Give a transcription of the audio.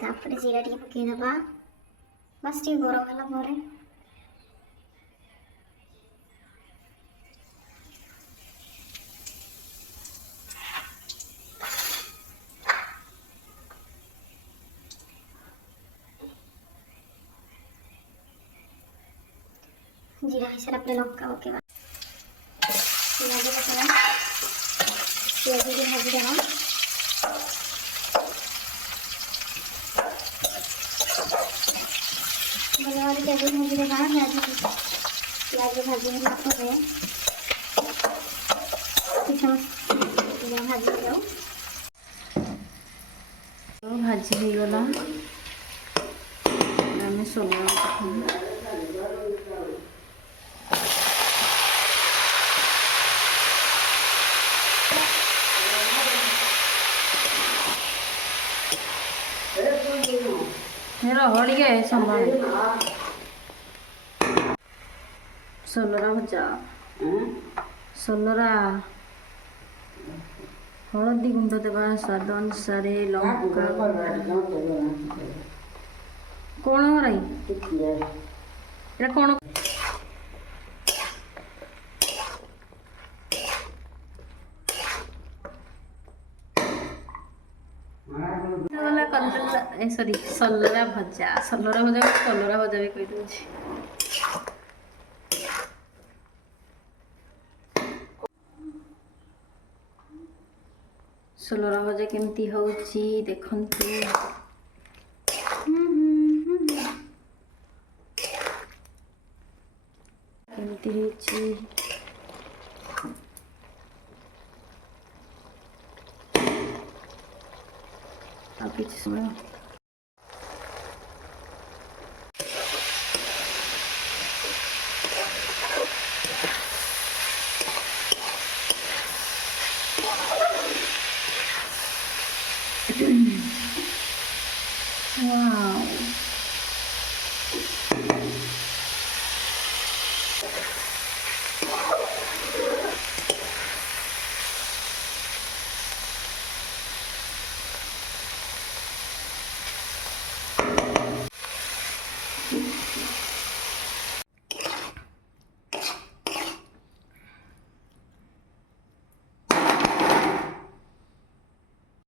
तापर जीरा टी पकईदबा बस टी गरम होला जीरा है सारा अपने लंका पकेबा पियाज पकेबा पियाज भी भाजी देवा भल भावे पियाज भाजी देवा पियाज भाजी होला परे भाजी जाऊ भाजी हो गला आम सोलर रहड़िए संभाल सोलरा भजा सोलरा हलदी गुंड देवा स्वाद अनुसार लंका कौन रही कौन सॉरी सलरा भजा कलरा भजा भी कही दूसरी सलरा भजा केमती होची देखंतु केमती होची आ किसी समय wow